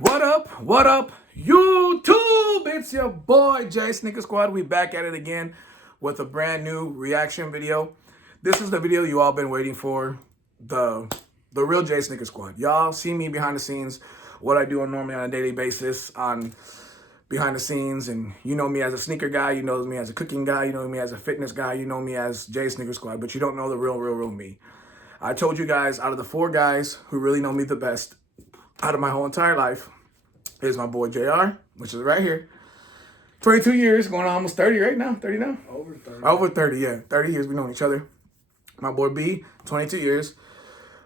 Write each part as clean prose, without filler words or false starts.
What up? What up, YouTube? It's your boy Jay Sneaker Squad. We back at it again with a brand new reaction video. This is the video you all been waiting for. The real Jay Sneaker Squad. Y'all see me behind the scenes, what I do normally on a daily basis on behind the scenes, and you know me as a sneaker guy, you know me as a cooking guy, you know me as a fitness guy, you know me as Jay Sneaker Squad, but you don't know the real me. I told you guys, out of the 4 guys who really know me the best out of my whole entire life, is my boy JR, which is right here. 22 years, going on almost 30 right now. 30 now? Over 30. Over 30, yeah. 30 years we known each other. My boy B, 22 years.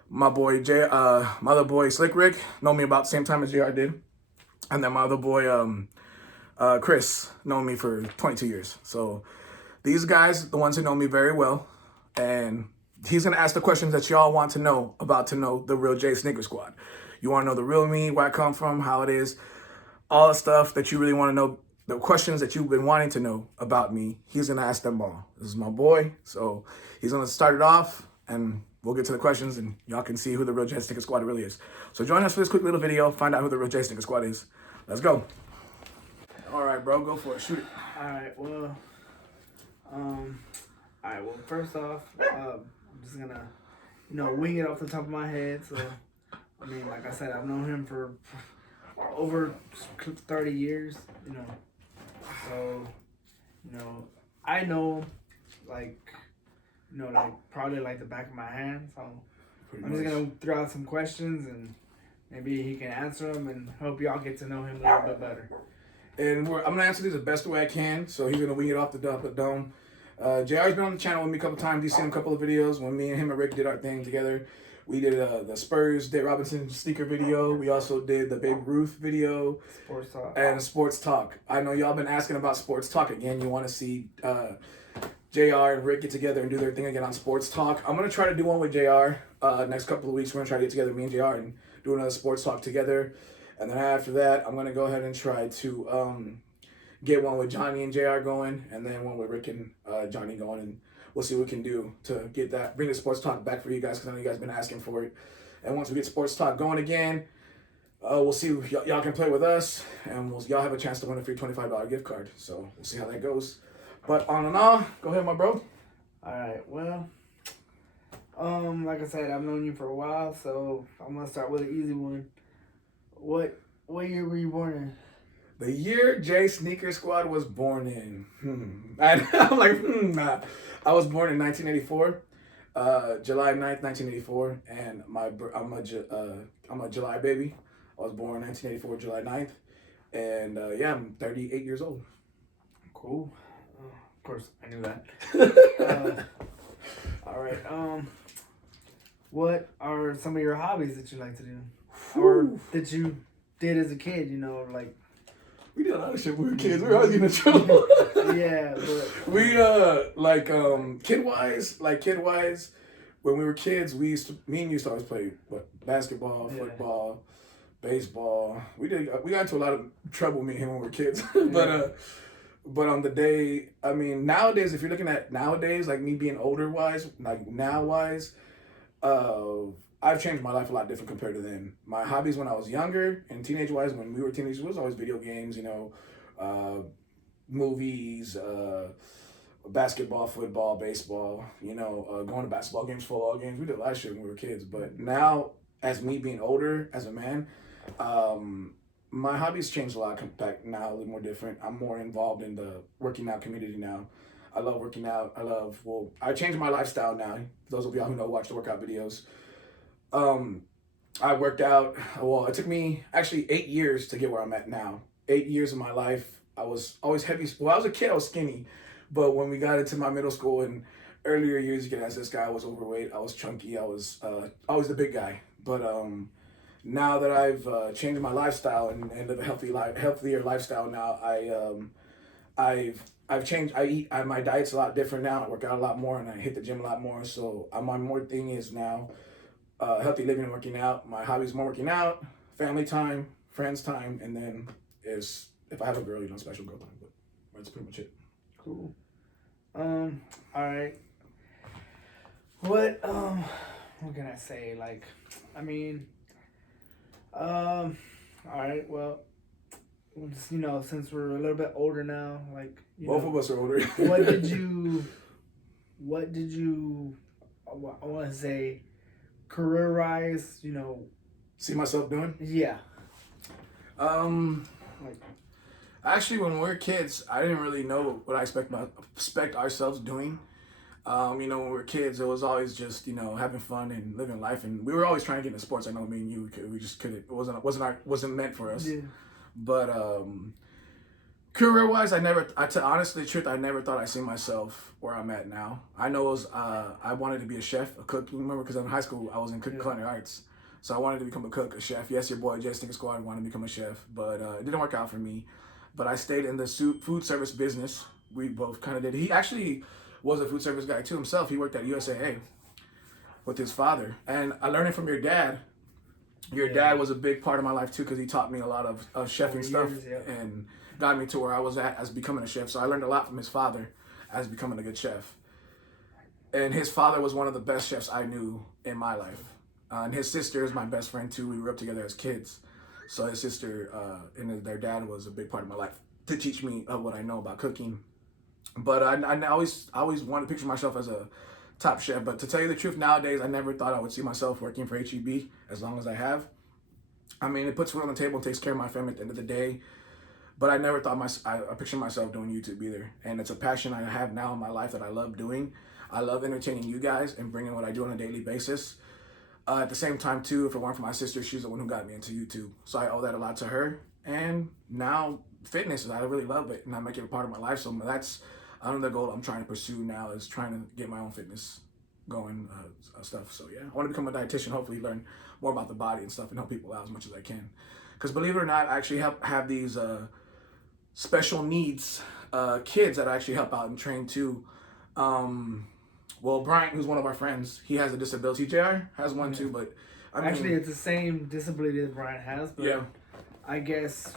My boy my other boy Slick Rick, know me about the same time as JR did. And then my other boy Chris, known me for 22 years. So these guys, the ones who know me very well, and he's gonna ask the questions that y'all want to know the real Jay Sneaker Squad. You want to know the real me, where I come from, how it is, all the stuff that you really want to know, the questions that you've been wanting to know about me. He's gonna ask them all. This is my boy, so he's gonna start it off, and we'll get to the questions, and y'all can see who the real Jay Sneaker Squad really is. So join us for this quick little video. Find out who the real Jay Sneaker Squad is. Let's go. All right, bro, go for it. Shoot it. First off, I'm just gonna, wing it off the top of my head. So, like I said, I've known him for over 30 years, So, I know, probably like the back of my hand. So, I'm just gonna throw out some questions and maybe he can answer them and hope y'all get to know him a little bit better. And I'm gonna answer these the best way I can. So he's gonna wing it off the dome. JR's been on the channel with me a couple times. He's seen a couple of videos when me and him and Rick did our thing together. We did the Spurs Dave Robinson sneaker video. We also did the Babe Ruth video. Sports talk. And sports talk. I know y'all been asking about sports talk again. You want to see JR and Rick get together and do their thing again on sports talk. I'm gonna try to do one with JR next couple of weeks. We're gonna try to get together, me and JR, and do another sports talk together. And then after that, I'm gonna go ahead and try to get one with Johnny and JR going, and then one with Rick and Johnny going, and we'll see what we can do to get that, bring the sports talk back for you guys, because I know you guys been asking for it. And once we get sports talk going again, we'll see if y'all can play with us, and y'all have a chance to win a free $25 gift card. So we'll see how that goes. But on and on, go ahead, my bro. All right. Well, like I said, I've known you for a while, so I'm gonna start with an easy one. What year were you born in? The year Jay Sneaker Squad was born in. I'm like, nah. I was born in 1984, July 9th, 1984, and I'm a July baby. I was born 1984, July 9th, and yeah, I'm 38 years old. Cool. Of course, I knew that. All right. What are some of your hobbies that you like to do, or that you did as a kid? We did a lot of shit when we were kids. We were always getting in trouble. Yeah, but we kid wise, when we were kids, me and you used to always play basketball, football, baseball. We got into a lot of trouble, me and him, when we were kids. But on the day, I mean, nowadays, if you're looking at nowadays, like me being older wise, like now wise, I've changed my life a lot different compared to then. My hobbies when I was younger and teenage wise, when we were teenagers, was always video games, movies, basketball, football, baseball, going to basketball games, football games. We did a lot of shit when we were kids. But now, as me being older, as a man, my hobbies changed a lot back now, a little more different. I'm more involved in the working out community now. I love working out. I changed my lifestyle now. Those of y'all who know, watch the workout videos. I worked out, it took me actually 8 years to get where I'm at now. 8 years of my life, I was always heavy. Well, I was a kid, I was skinny. But when we got into my middle school and earlier years, you can ask this guy, I was overweight, I was chunky, I was always the big guy. But now that I've changed my lifestyle and live a healthier lifestyle now, I've changed. My diet's a lot different now. I work out a lot more and I hit the gym a lot more. So my more thing is now healthy living and working out. My hobby is more working out, family time, friends time, and then if I have a girl, special girl time. But that's pretty much it. Cool. All right. What can I say? All right. Well, just, since we're a little bit older now, like Both of us are older. what did you? What did you? I want to say, career-wise, See myself doing? Yeah. Like, Actually, when we were kids, I didn't really know what I expect ourselves doing. When we were kids, it was always just having fun and living life, and we were always trying to get into sports. I know me and you, we just couldn't. It wasn't meant for us. yeah. But career wise, honestly, the truth, I never thought I'd see myself where I'm at now. I know it was I wanted to be a chef, a cook. You remember, because in high school I was in culinary arts, so I wanted to become a cook, a chef. Yes, your boy Jay Sticker Squad wanted to become a chef, but it didn't work out for me. But I stayed in the food service business. We both kind of did. He actually was a food service guy too himself. He worked at USAA with his father, and I learned it from your dad. Your dad was a big part of my life too, because he taught me a lot of chefing stuff and got me to where I was at as becoming a chef. So I learned a lot from his father as becoming a good chef. And his father was one of the best chefs I knew in my life. And his sister is my best friend too. We grew up together as kids. So his sister and their dad was a big part of my life to teach me what I know about cooking. But I always wanted to picture myself as a top chef. But to tell you the truth, nowadays I never thought I would see myself working for HEB as long as I have. I mean, it puts food on the table and takes care of my family at the end of the day. But I never thought I pictured myself doing YouTube either. And it's a passion I have now in my life that I love doing. I love entertaining you guys and bringing what I do on a daily basis. At the same time too, if it weren't for my sister, she's the one who got me into YouTube. So I owe that a lot to her. And now fitness, I really love it and I make it a part of my life. So that's another goal I'm trying to pursue now, is trying to get my own fitness going stuff. So yeah, I want to become a dietitian, hopefully learn more about the body and stuff and help people out as much as I can. Because believe it or not, I actually have these special needs kids that I actually help out and train too. Well, Bryant, who's one of our friends, he has a disability. JR has one too, but actually, it's the same disability that Brian has. But yeah, I guess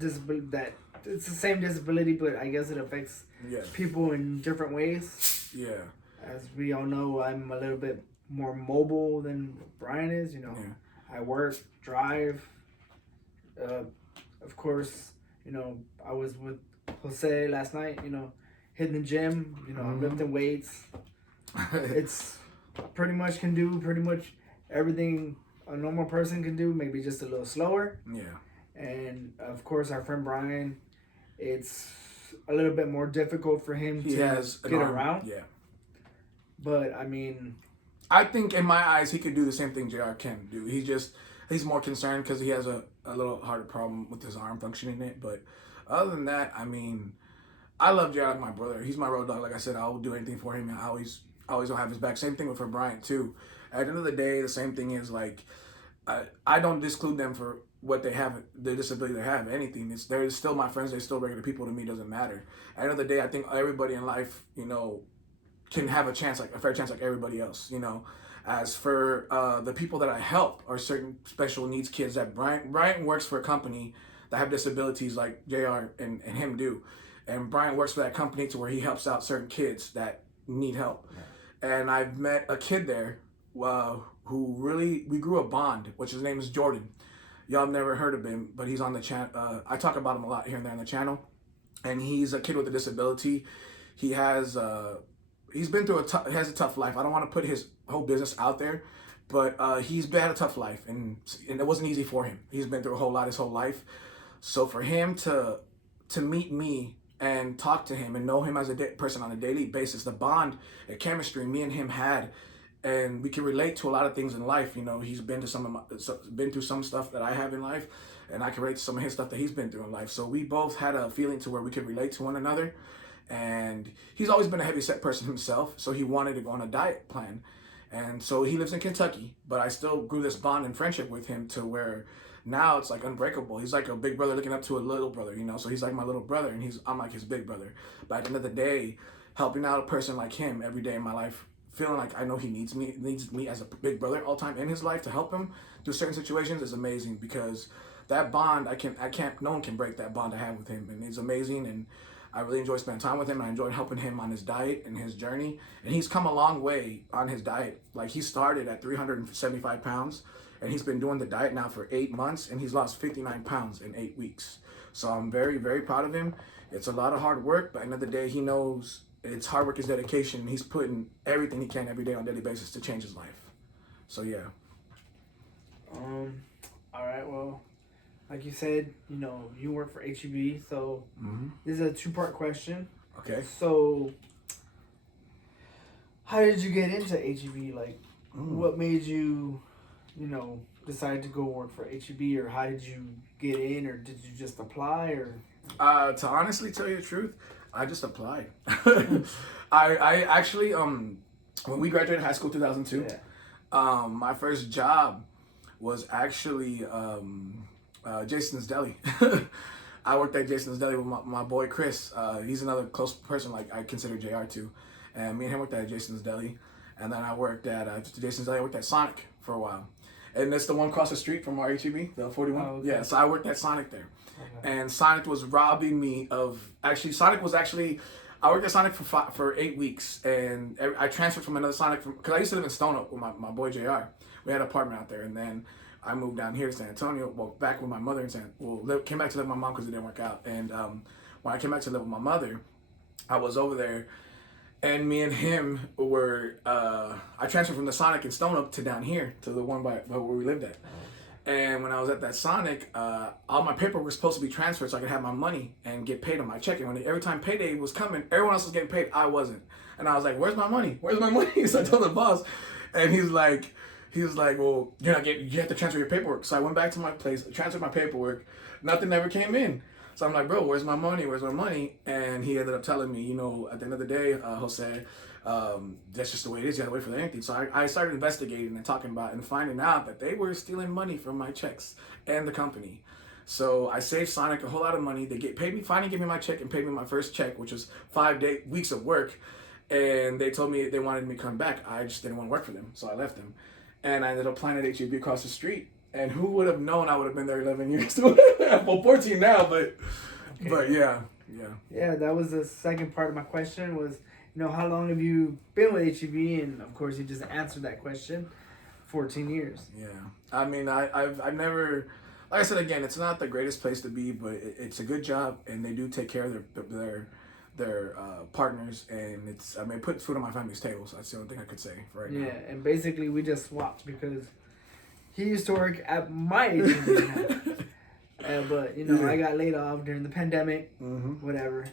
it's the same disability, but I guess it affects people in different ways. Yeah. As we all know, I'm a little bit more mobile than Brian is. I work, drive. Of course, I was with Jose last night. Hitting the gym. I'm lifting weights. It's pretty much everything a normal person can do, maybe just a little slower. Yeah. And of course, our friend Brian, it's a little bit more difficult for him to get around. Yeah. But I mean, I think in my eyes, he could do the same thing JR can do. He's more concerned because he has a little harder problem with his arm functioning it. But other than that, I mean, I love JR like my brother. He's my road dog. Like I said, I will do anything for him, and I always will have his back. Same thing for Bryant too. At the end of the day, the same thing is like, I don't disclude them for what they have, the disability they have, anything. They're still my friends. They're still regular people to me. Doesn't matter. At the end of the day, I think everybody in life, can have a chance, like a fair chance, like everybody else. As for the people that I help are certain special needs kids that Bryant works for a company that have disabilities like JR and him do. And Brian works for that company to where he helps out certain kids that need help. Yeah. And I've met a kid there who really, we grew a bond, which his name is Jordan. Y'all have never heard of him, but he's on the channel. I talk about him a lot here and there on the channel. And he's a kid with a disability. He has, he's been through has a tough life. I don't want to put his whole business out there, but he's had a tough life and it wasn't easy for him. He's been through a whole lot his whole life. So for him to meet me and talk to him and know him as a person on a daily basis, the bond and chemistry me and him had, and we can relate to a lot of things in life. He's been through some stuff that I have in life, and I can relate to some of his stuff that he's been through in life. So we both had a feeling to where we could relate to one another. And he's always been a heavy set person himself, so he wanted to go on a diet plan. And so he lives in Kentucky, but I still grew this bond and friendship with him to where now it's like unbreakable. He's like a big brother looking up to a little brother, so he's like my little brother and I'm like his big brother. But at the end of the day, helping out a person like him every day in my life, feeling like I know he needs me as a big brother all the time in his life to help him through certain situations is amazing, because that bond, no one can break that bond I have with him, and it's amazing. And I really enjoy spending time with him. I enjoy helping him on his diet and his journey. And he's come a long way on his diet. Like, he started at 375 pounds, and he's been doing the diet now for 8 months, and he's lost 59 pounds in 8 weeks. So I'm very, very proud of him. It's a lot of hard work, but at the end of the day, he knows it's hard work is dedication. He's putting everything he can every day on a daily basis to change his life. So, yeah. All right, well, like you said, you know, you work for HEB, so this is a two-part question. Okay. So, how did you get into HEB? Like, what made you, you know, decide to go work for HEB, or how did you get in, or did you just apply, or? To honestly tell you the truth, I just applied. I actually, when we graduated high school 2002, my first job was actually Jason's Deli. I worked at Jason's Deli with my boy Chris. He's another close person, like I consider JR too. And me and him worked at Jason's Deli. And then I worked at Jason's Deli. I worked at Sonic for a while. And it's the one across the street from our HEB, the 41. Oh, okay. Yeah, so I worked at Sonic there. Okay. And Sonic was robbing me of... Actually, I worked at Sonic for 8 weeks. And I transferred from another Sonic... Because I used to live in Stone Oak with my boy JR. We had an apartment out there. And then I moved down here to San Antonio. Well, back with my mother in came back to live with my mom because it didn't work out. And when I came back to live with my mother, I was over there. And me and him were, I transferred from the Sonic in Stone Oak to down here, to the one where we lived at. And when I was at that Sonic, all my paperwork was supposed to be transferred so I could have my money and get paid on my check. And every time payday was coming, everyone else was getting paid, I wasn't. And I was like, where's my money? Where's my money? So I told the boss. And he was like, well, you have to transfer your paperwork. So I went back to my place, transferred my paperwork. Nothing ever came in. So I'm like, bro, where's my money? Where's my money? And he ended up telling me, you know, at the end of the day, Jose, that's just the way it is. You have to wait for anything. So I started investigating and talking about and finding out that they were stealing money from my checks and the company. So I saved Sonic a whole lot of money. They finally gave me my check and paid me my first check, which was 5 weeks of work. And they told me they wanted me to come back. I just didn't want to work for them. So I left them. And I ended up applying at HEB across the street. And who would have known I would have been there 11 years? Well, 14 now, but yeah. Yeah, that was the second part of my question was, you know, how long have you been with HEB? And of course, you just answered that question, 14 years. Yeah, I mean, I've never, like I said again, it's not the greatest place to be, but it's a good job, and they do take care of their partners, and it puts food on my family's table. So that's the only thing I could say right now. Yeah, and basically we just swapped because he used to work at my HEB. But, you know, I got laid off during the pandemic, whatever.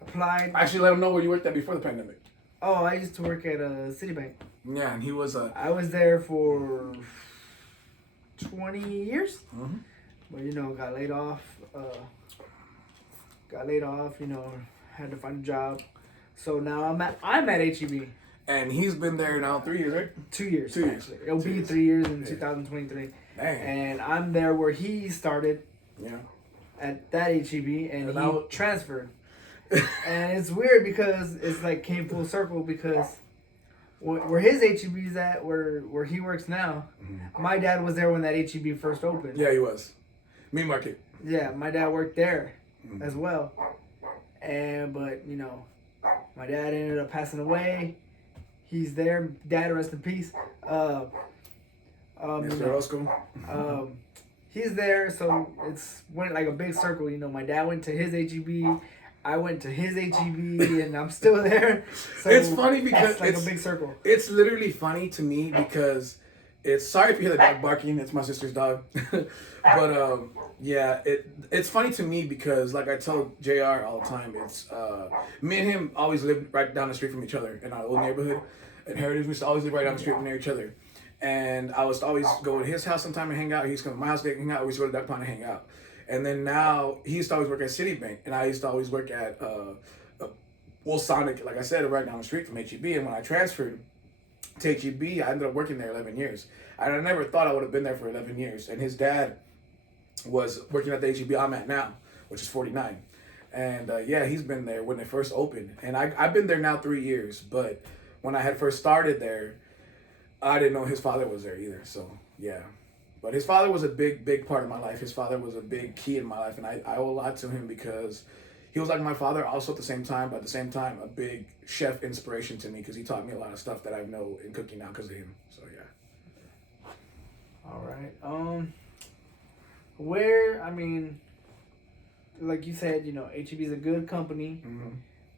Applied. Actually, let him know where you worked at before the pandemic. Oh, I used to work at Citibank. Yeah, and he was I was there for 20 years. But, you know, got laid off, you know, had to find a job. So now I'm at HEB. And he's been there now 3 years, right? 2 years. 2 years. Actually. It'll be 3 years in 2023. Dang. And I'm there where he started. Yeah. At that HEB, and he transferred. And it's weird because it's like came full circle because where his HEB's at, where he works now, my dad was there when that HEB first opened. Yeah, he was. Meat Market. Yeah, my dad worked there as well. But you know, my dad ended up passing away. He's there. Dad, rest in peace. Mr. Roscoe. He's there, so went like a big circle. You know, my dad went to his HEB, I went to his HEB, and I'm still there. So it's funny because it's a big circle. It's literally funny to me because sorry if you hear the dog barking. It's my sister's dog. But yeah, it's funny to me because like I tell JR all the time, it's me and him always lived right down the street from each other in our old neighborhood. In Heritage, we used to always live right down the street from near each other. And I was always go to his house sometime and hang out. He used to come to my house to hang out. We used to go to Duck Pond and hang out. And then now he used to always work at Citibank, and I used to always work at Sonic, like I said, right down the street from HEB. And when I transferred to HEB, I ended up working there 11 years. And I never thought I would have been there for 11 years. And his dad was working at the HEB I'm at now, which is 49. And yeah, he's been there when they first opened. And I've been there now 3 years. But when I had first started there, I didn't know his father was there either. So yeah. But his father was a big part of my life. His father was a big key in my life. And I owe a lot to him because he was like my father also at the same time, but at the same time, a big chef inspiration to me because he taught me a lot of stuff that I know in cooking now because of him. So yeah. All right. Where, I mean, like you said, you know, HEB is a good company,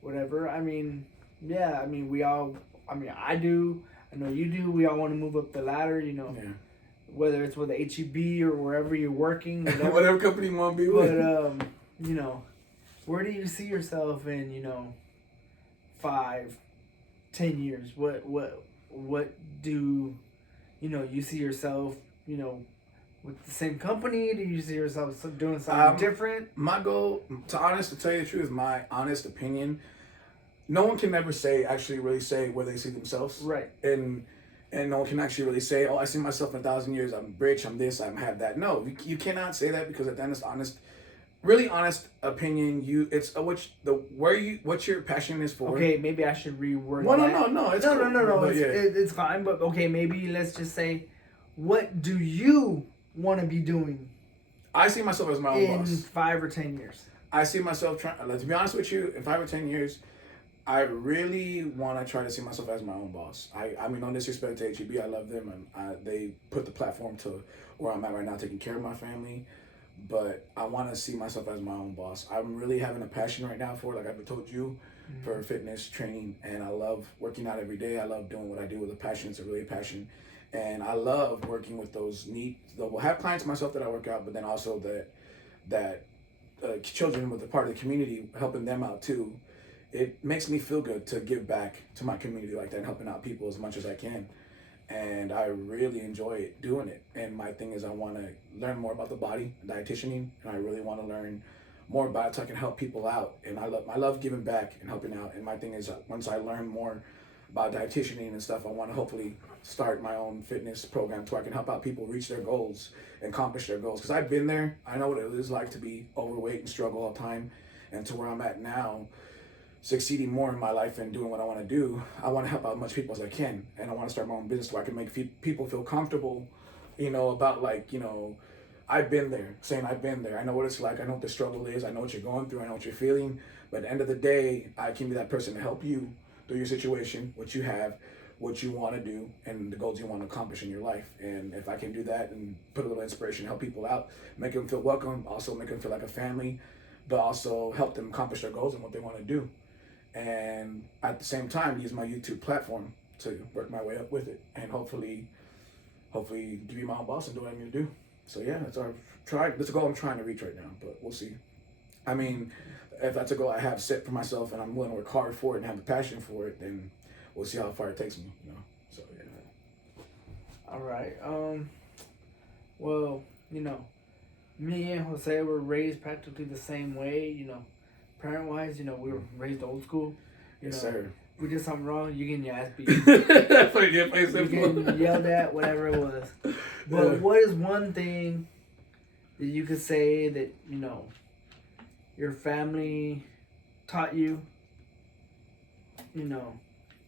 whatever. I mean, yeah, I mean, I do, I know you do, we all want to move up the ladder, you know, whether it's with HEB or wherever you're working, whatever company you want to be with. But, you know, where do you see yourself in, you know, 5, 10 years? What do, you know, you see yourself, you know, with the same company? Do you see yourself doing something different? My goal, to tell you the truth, my honest opinion, no one can ever really say where they see themselves. Right. And no one can actually really say, oh, I see myself in 1,000 years, I'm rich, I'm this, I'm have that. No, you cannot say that because at the end it's really honest opinion. What your passion is for. Okay, maybe I should reword well, that. No. It's cool. No. It's fine, but okay, maybe let's just say, what do you want to be doing? I see myself as my own boss. In 5 or 10 years. I see myself trying. To be honest with you, in 5 or 10 years, I really want to try to see myself as my own boss. I mean, no disrespect to HEB, I love them, and they put the platform to where I'm at right now, taking care of my family. But I want to see myself as my own boss. I'm really having a passion right now for, like I've told you, for fitness training, and I love working out every day. I love doing what I do with a passion. It's a really passion, and I love working with those We'll have clients myself that I work out, but then also that children with the part of the community, helping them out too. It makes me feel good to give back to my community like that and helping out people as much as I can. And I really enjoy doing it. And my thing is I want to learn more about the body, dietitianing, and I really want to learn more about it so I can help people out. And I love giving back and helping out. And my thing is once I learn more about dietitianing and stuff, I want to hopefully start my own fitness program so I can help out people reach their goals and accomplish their goals. Because I've been there. I know what it is like to be overweight and struggle all the time. And to where I'm at now, succeeding more in my life and doing what I want to do, I want to help out as much people as I can. And I want to start my own business where I can make people feel comfortable, you know, about like, you know, I've been there, saying I've been there. I know what it's like. I know what the struggle is. I know what you're going through. I know what you're feeling. But at the end of the day, I can be that person to help you through your situation, what you have, what you want to do, and the goals you want to accomplish in your life. And if I can do that and put a little inspiration, help people out, make them feel welcome, also make them feel like a family, but also help them accomplish their goals and what they want to do. And at the same time, use my YouTube platform to work my way up with it, and hopefully be my own boss and do what I need to do. So yeah, that's a goal I'm trying to reach right now, but we'll see. I mean, if that's a goal I have set for myself and I'm willing to work hard for it and have a passion for it, then we'll see how far it takes me, you know. So yeah. All right. Well, you know, me and Jose were raised practically the same way, you know. Parent-wise, you know, we were raised old school. Yes, sir. If we did something wrong, you getting your ass beat. You getting yelled at, whatever it was. But what is one thing that you could say that, you know, your family taught you, you know,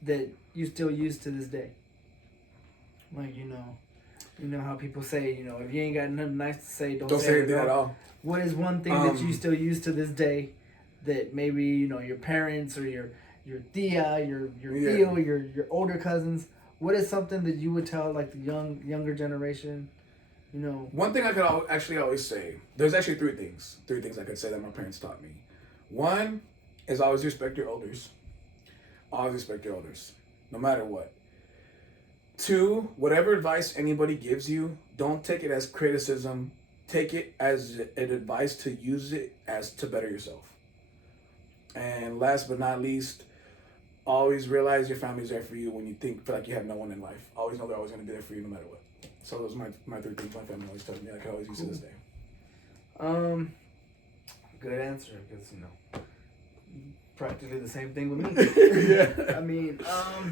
that you still use to this day? Like, you know how people say, you know, if you ain't got nothing nice to say, don't say it at all. What is one thing that you still use to this day that maybe, you know, your parents or your tia, your tío, your older cousins, what is something that you would tell like the younger generation, you know? One thing I could actually always say, there's actually three things I could say that my parents taught me. One is always respect your elders. Always respect your elders, no matter what. 2, whatever advice anybody gives you, don't take it as criticism. Take it as an advice to use it as to better yourself. And last but not least, always realize your family's there for you when you feel like you have no one in life. Always know they're always going to be there for you no matter what. So those are my 3 things my family always told me I can always use to this day. Good answer, because, you know, practically the same thing with me. Yeah. I mean,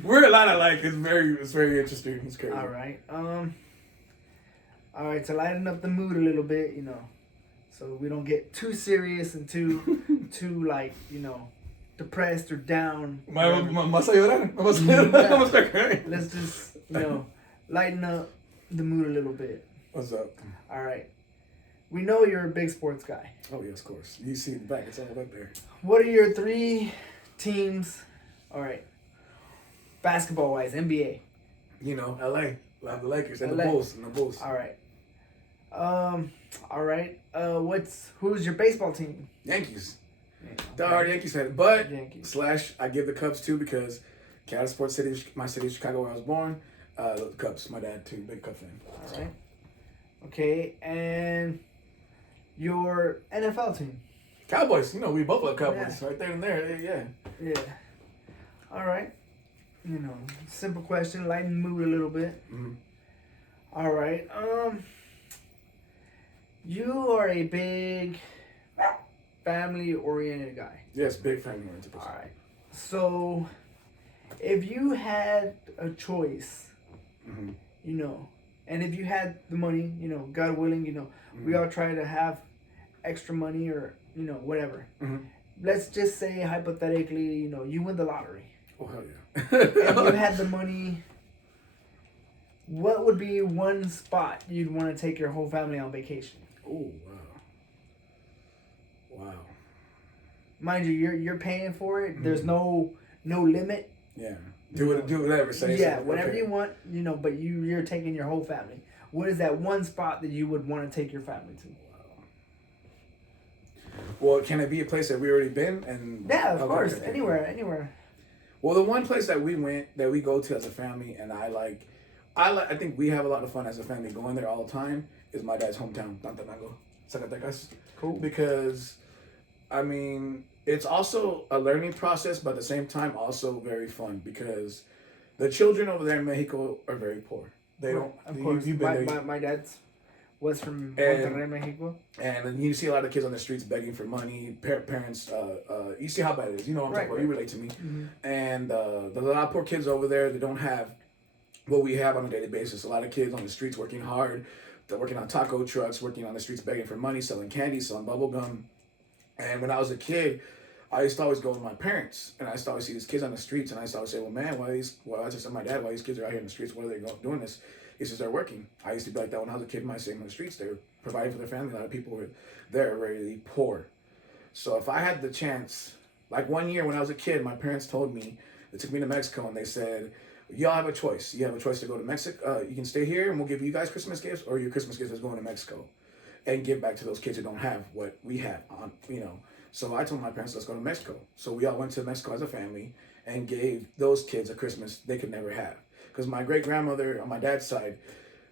we're a lot alike. It's very interesting. It's crazy. All right, to lighten up the mood a little bit, you know, so we don't get too serious and too like, you know, depressed or down. Let's just, you know, lighten up the mood a little bit. What's up? All right. we know you're a big sports guy. Oh yes, of course. You see the back; it's all up there. What are your 3 teams? All right, basketball wise, NBA. You know, LA. We have the Lakers and LA. the Bulls and the Bulls. All right. All right. Who's your baseball team? Yankees. Yeah, The hard Yankees fan, but Yankees. / I give the Cubs too because Canada Sports City, my city, Chicago, where I was born. The Cubs. My dad too, big Cubs fan. All right. Okay, and your NFL team. Cowboys. You know, we both love Cowboys. Right there and there. Yeah. Yeah. All right. You know, simple question, lighten the mood a little bit. Mm-hmm. All right. You are a big family-oriented guy. Yes, big family oriented All person. right. So, if you had a choice, Mm-hmm. you know, and if you had the money, you know, God willing, you know, we all try to have extra money or, you know, whatever. Mm-hmm. Let's just say, hypothetically, you know, you win the lottery. Oh hell And you yeah! had the money. What would be one spot you'd want to take your whole family on vacation? Oh wow! Wow. Mind you, you're paying for it. There's Mm-hmm. no limit. Yeah. Do whatever. Say Yeah, so. whatever Okay. you want, you know. But you're taking your whole family. What is that one spot that you would want to take your family to? Well, can it be a place that we already been? And Yeah, of okay, course, okay. anywhere. Well, the one place that we go to as a family, and I think we have a lot of fun as a family going there all the time. Is my dad's hometown, Tantanango, Zacatecas. Cool. Because, I mean, it's also a learning process, but at the same time, also very fun because the children over there in Mexico are very poor. They don't. Of course, You've been there. my dad's was from And- Monterrey, Mexico. And you see a lot of kids on the streets begging for money. Parents, you see how bad it is. You know what I'm talking about. You relate to me. Mm-hmm. And there's a lot of poor kids over there that don't have what we have on a daily basis. A lot of kids on the streets working hard. They're working on taco trucks, working on the streets begging for money, selling candy, selling bubble gum. And when I was a kid, I used to always go with my parents, and I used to always see these kids on the streets, and I used to always say, well, man, I just said my dad, why these kids are out here in the streets? What are they doing this? He says they're working. I used to be like that when I was a kid. My same on the streets, they were providing for their family. A lot of people were there really poor. So if I had the chance, like one year when I was a kid, my parents told me, they took me to Mexico, and they said, y'all have a choice. You have a choice to go to Mexico. You can stay here, and we'll give you guys Christmas gifts, or your Christmas gifts is going to Mexico, and give back to those kids who don't have what we have. So I told my parents, let's go to Mexico. So we all went to Mexico as a family and gave those kids a Christmas they could never have. Because my great grandmother on my dad's side,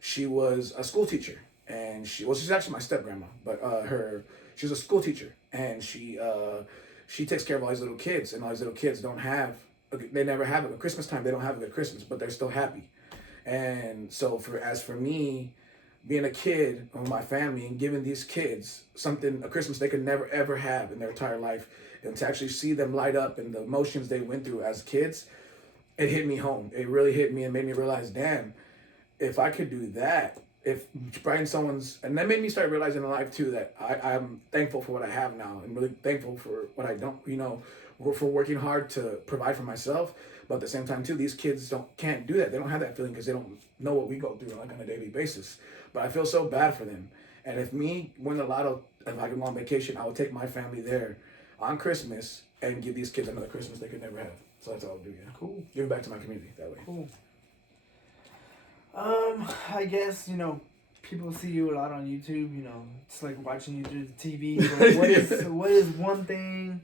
she was a school teacher, and she's actually my step grandma, but she was a school teacher, and she takes care of all these little kids, and all these little kids they never have a Christmas time. They don't have a good Christmas, but they're still happy. And so for me, being a kid with my family and giving these kids a Christmas they could never ever have in their entire life, and to actually see them light up and the emotions they went through as kids, it hit me home. It really hit me and made me realize, damn, if I could do that, if brighten and that made me start realizing in life too that I'm thankful for what I have now. I'm really thankful for what I don't, for working hard to provide for myself. But at the same time too, these kids can't do that. They don't have that feeling because they don't know what we go through like on a daily basis. But I feel so bad for them. And if me win the lotto, if I can go on vacation, I would take my family there on Christmas and give these kids another Christmas they could never have. So that's all I'll do, yeah. Cool. Give it back to my community that way. Cool. I guess, people see you a lot on YouTube, it's like watching you through the TV. But what is one thing,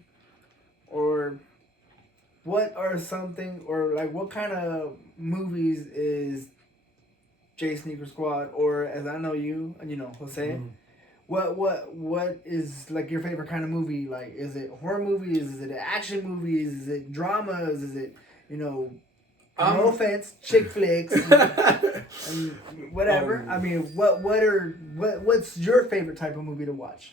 or what are something, or like what kind of movies is J Sneaker Squad, or as I know you, Jose, Mm-hmm. what is like your favorite kind of movie? Like, is it horror movies? Is it action movies? Is it dramas? Is it, no offense, chick flicks, and whatever. I mean, what's your favorite type of movie to watch?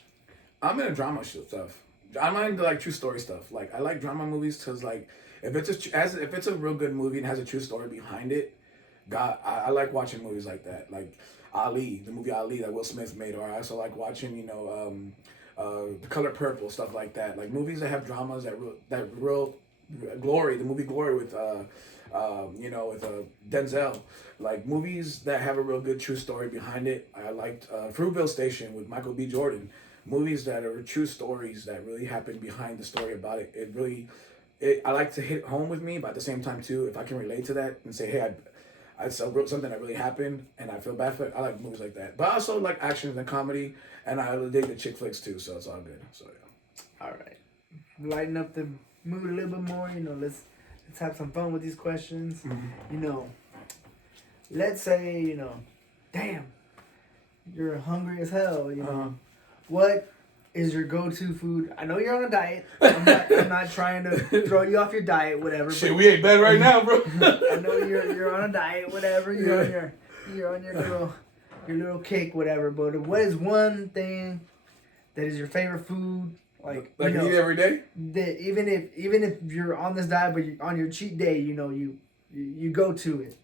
I'm into drama stuff. I'm not into like true story stuff. Like I like drama movies because like if it's a real good movie and has a true story behind it, I like watching movies like that. Like Ali, the movie Ali that Will Smith made, or I also like watching The Color Purple, stuff like that. Like movies that have dramas that real Glory, the movie Glory with with Denzel. Like movies that have a real good true story behind it. I liked Fruitvale Station with Michael B. Jordan. Movies that are true stories that really happened behind the story about it. I like to hit home with me, but at the same time too, if I can relate to that and say, hey, I wrote something that really happened and I feel bad for it. I like movies like that. But I also like action and comedy, and I dig the chick flicks too, so it's all good. So yeah. All right. Lighten up the mood a little bit more. Let's have some fun with these questions. Mm-hmm. Let's say, damn, you're hungry as hell. Uh-huh. What is your go-to food? I know you're on a diet. I'm not trying to throw you off your diet, whatever. Shit, we ain't bad right now, bro. I know you're on a diet, whatever. You're on your little kick, whatever. But what is one thing that is your favorite food? Like you eat every day? That even if you're on this diet, but you're on your cheat day, you go to it.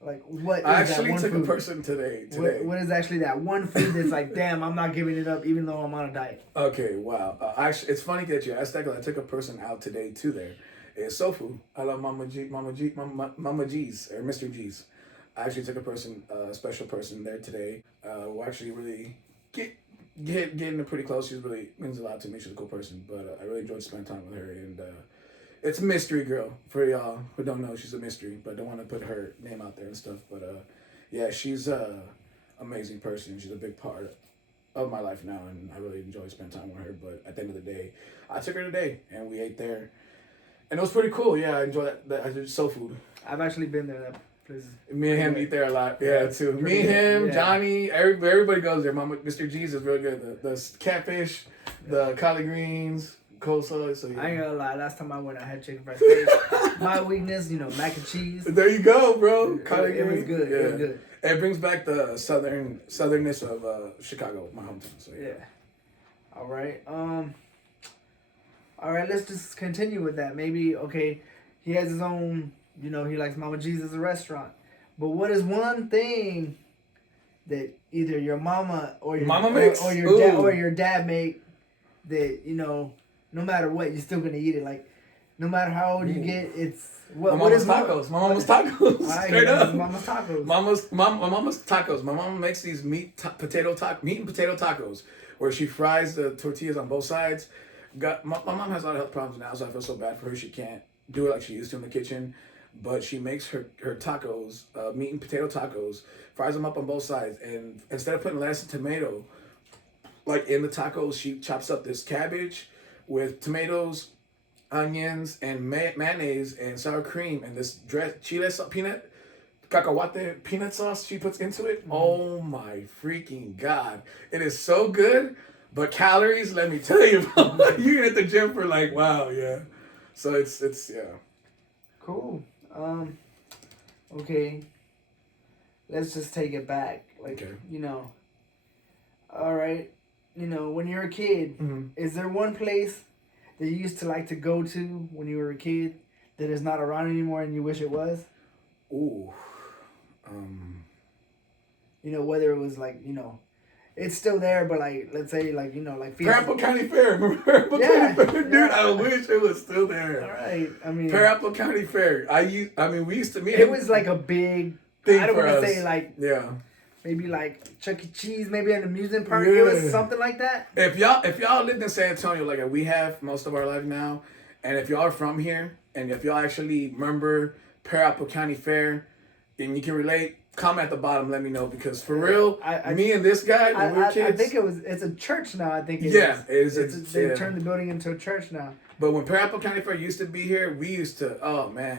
Like what? Is I actually that one took food? a person today. What is actually that one food that's like, damn, I'm not giving it up even though I'm on a diet? Okay, wow. Actually, it's funny that you asked that because I took a person out today too. There, it's soul food. I love Mama G's or Mr. G's. I actually took a special person there today. We're actually really getting pretty close. She really means a lot to me. She's a cool person, but I really enjoyed spending time with her. And it's a mystery girl for y'all who don't know. She's a mystery, but don't want to put her name out there and stuff. But yeah, she's a amazing person. She's a big part of my life now, and I really enjoy spending time with her. But at the end of the day, I took her today, and we ate there, and it was pretty cool. Yeah, I enjoy that. I did soul food. I've actually been there. That place. Me and him eat there a lot. Yeah, too. Me, him, Johnny, everybody goes there. Mama, Mr. G's is real good. The catfish, the collard greens, coleslaw. So yeah. I ain't gonna lie. Last time I went, I had chicken fried steak. My weakness, mac and cheese. There you go, bro. It was good. Yeah. It was good. It brings back the southernness of Chicago, my hometown. So yeah. All right. All right. Let's just continue with that. Maybe he has his own. He likes Mama G's as a restaurant. But what is one thing that either your mama or your your dad make that no matter what you're still gonna eat it? Like no matter how old you get, it's what is tacos. My mama's tacos. Straight up. Mama's tacos. My mama's tacos. My mama makes these meat and potato tacos where she fries the tortillas on both sides. My mom has a lot of health problems now, so I feel so bad for her. She can't do it like she used to in the kitchen. But she makes her tacos, meat and potato tacos, fries them up on both sides, and instead of putting lettuce and tomato, like in the tacos, she chops up this cabbage with tomatoes, onions, and mayonnaise and sour cream, and this chile peanut, cacahuate peanut sauce she puts into it. Oh my freaking God. It is so good, but calories, let me tell you, you're at the gym for like, wow, yeah. So it's yeah. Cool. Okay. Let's just take it back. All right. When you're a kid, is there one place that you used to like to go to when you were a kid that is not around anymore and you wish it was? Ooh. Whether it was it's still there, but let's say Parappa County Fair. Remember Parappa County Fair? Dude, I wish it was still there. All right. I mean, Parappa County Fair. We used to meet. It was like a big thing. I don't want to say maybe Chuck E. Cheese, maybe an amusement park. Yeah. It was something like that. If y'all lived in San Antonio like we have most of our life now, and if y'all are from here, and if y'all actually remember Parappa County Fair, and you can relate, comment at the bottom, let me know, because for real, me and this guy, when we were kids, I think it's a church now. I think it is. They turned the building into a church now. But when Parappa County Fair used to be here, we used to,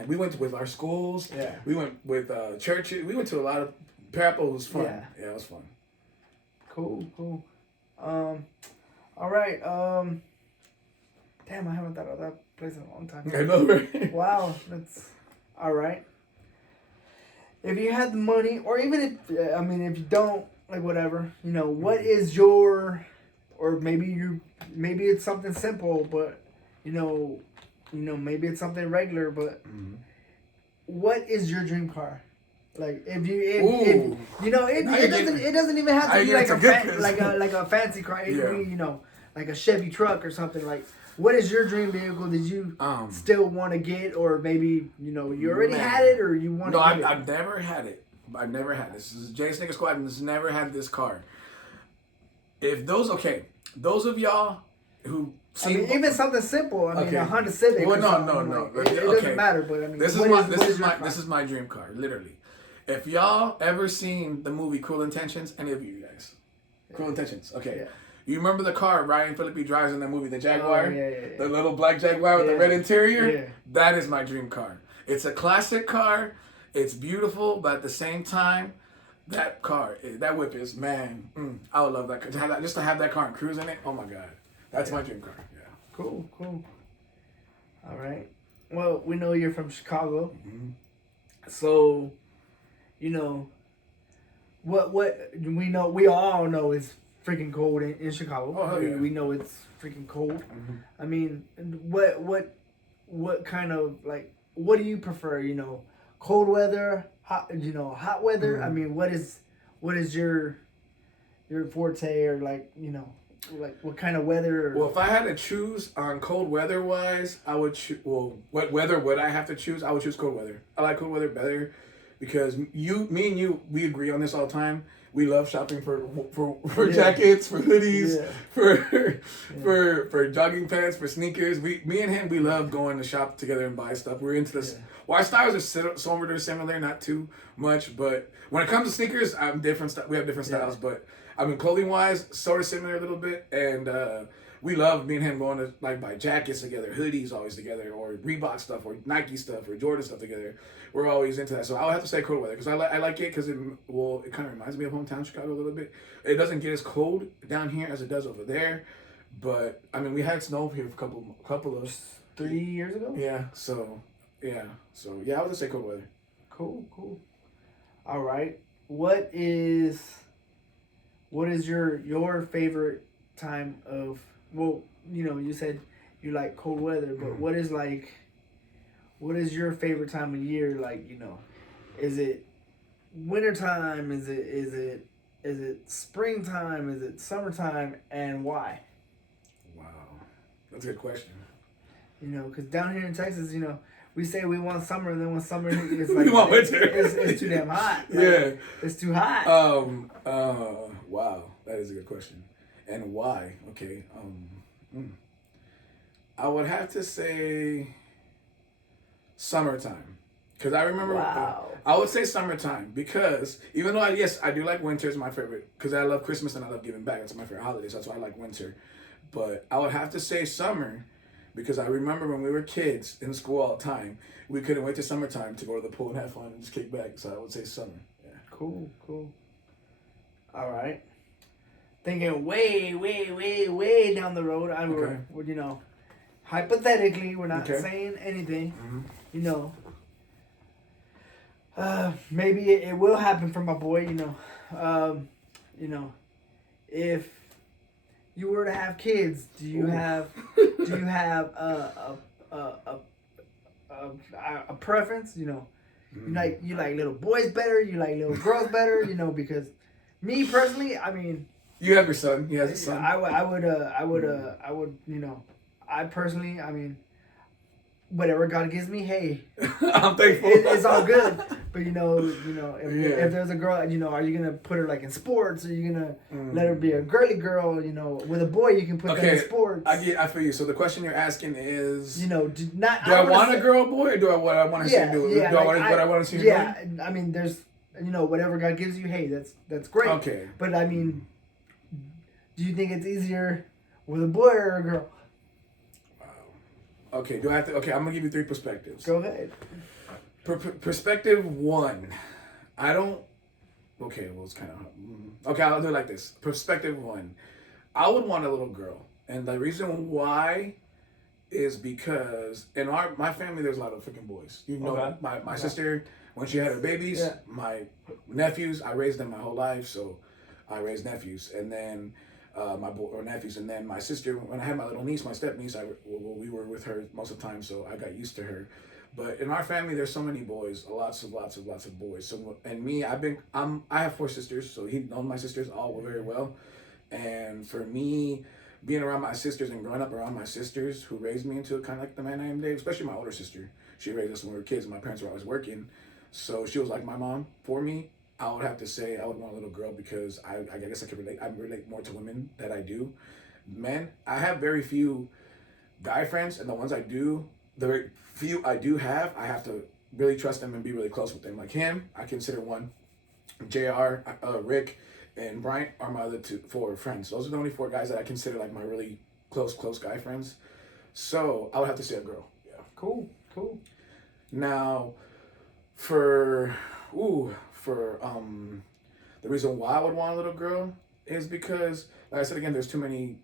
we went with our schools. Yeah. We went with churches. We went to a lot of, Parappa was fun. Yeah, it was fun. Cool. All right. Damn, I haven't thought of that place in a long time. I know, right? Wow, that's all right. If you had the money, or even if you don't, whatever, what is your, or maybe it's something simple, but maybe it's something regular, but what is your dream car? It doesn't even have to be like a fancy car. It could be like a Chevy truck or something. what is your dream vehicle? Did you still want to get, or maybe you already had it, or you want? No, I've never had it. I've never had this. This is Jay Snicker Squad, and has never had this car. If those of y'all who even something simple. I mean, a Honda Civic. Well, no. It doesn't matter, but I mean, this is my dream car, literally. If y'all ever seen the movie Cruel Intentions, any of you guys, Cruel Intentions, okay. Yeah. You remember the car Ryan Phillippe drives in that movie, the Jaguar? Yeah. The little black Jaguar with the red interior? Yeah. That is my dream car. It's a classic car. It's beautiful, but at the same time, that car, that whip is, man, I would love that car. Just to have that car and cruise in it, oh my God. That's my dream car, yeah. Cool. All right. Well, we know you're from Chicago. Mm-hmm. So, what we all know it's freaking cold in Chicago. Oh, yeah. We know it's freaking cold. Mm-hmm. I mean, what kind of, like, what do you prefer? Cold weather, hot weather. Mm-hmm. I mean, what is your forte, or like what kind of weather? Well, if I had to choose on cold weather wise, I would choose. Well, what weather would I have to choose? I would choose cold weather. I like cold weather better because me and you, we agree on this all the time. We love shopping for jackets, for hoodies, for jogging pants, for sneakers. Me and him, we love going to shop together and buy stuff. We're into this. Well, our styles are sort of similar, not too much, but when it comes to sneakers, I'm different. We have different styles, but I mean, clothing wise, sort of similar a little bit, and we love me and him going to like buy jackets together, hoodies always together, or Reebok stuff, or Nike stuff, or Jordan stuff together. We're always into that. So I would have to say cold weather because I like it because it kind of reminds me of hometown Chicago a little bit. It doesn't get as cold down here as it does over there, but I mean we had snow here for a couple of 3 years ago. Yeah. So yeah, I would just say cold weather. Cool. All right. What is your favorite time of? Well, you said you like cold weather, but what is your favorite time of year? Like, is it wintertime? Is it springtime? Is it summertime? And why? Wow, that's a good question. Because down here in Texas, we say we want summer, and then when summer hits, it's like we want winter. It's too damn hot. Like, it's too hot. Wow, that is a good question. And why? Okay. I would have to say summertime, because I remember. Wow. I would say summertime because even though I do like winter is my favorite because I love Christmas and I love giving back. It's my favorite holiday, so that's why I like winter. But I would have to say summer. Because I remember when we were kids in school all the time, we couldn't wait till summertime to go to the pool and have fun and just kick back. So I would say summer. Yeah. Cool. All right. Thinking way down the road. Hypothetically, we're not saying anything. Mm-hmm. Maybe it will happen for my boy. If you were to have kids, do you have a preference? You like little boys better? You like little girls better? Because me personally, I mean, you have your son. He has a son. I personally, I mean, whatever God gives me, hey, I'm thankful. It's all good. But if there's a girl, are you gonna put her like in sports? Or are you gonna let her be a girly girl? With a boy, you can put them in sports. I feel you. So the question you're asking is, do I want a girl or boy, or do I want to see her do? Yeah, do I want to see her do? Yeah, I mean, there's whatever God gives you, hey, that's great. Okay. But I mean, do you think it's easier with a boy or a girl? Wow. Okay. Do I have to? Okay, I'm gonna give you 3 perspectives. Go ahead. Perspective 1, I don't. Okay, well it's kind of. Okay, I'll do it like this. Perspective 1, I would want a little girl, and the reason why is because in my family there's a lot of freaking boys. My sister when she had her babies, my nephews, I raised them my whole life, so I raised nephews, and then. Nephews, and then my sister. When I had my little niece, my step niece, we were with her most of the time, so I got used to her. But in our family, there's so many boys, lots of boys. So and me, I have 4 sisters, so he knows my sisters all very well. And for me, being around my sisters and growing up around my sisters who raised me into kind of like the man I am today, especially my older sister. She raised us when we were kids. My parents were always working. So she was like my mom for me. I would have to say I would want a little girl because I guess I could relate. I relate more to women than I do men. I have very few guy friends, and the ones I do, the very few I do have, I have to really trust them and be really close with them. Like him, I consider one. JR, Rick, and Bryant are my other four friends. Those are the only four guys that I consider like my really close guy friends. So I would have to say a girl. Yeah. Cool. Now, for the reason why I would want a little girl is because, like I said again, there's too many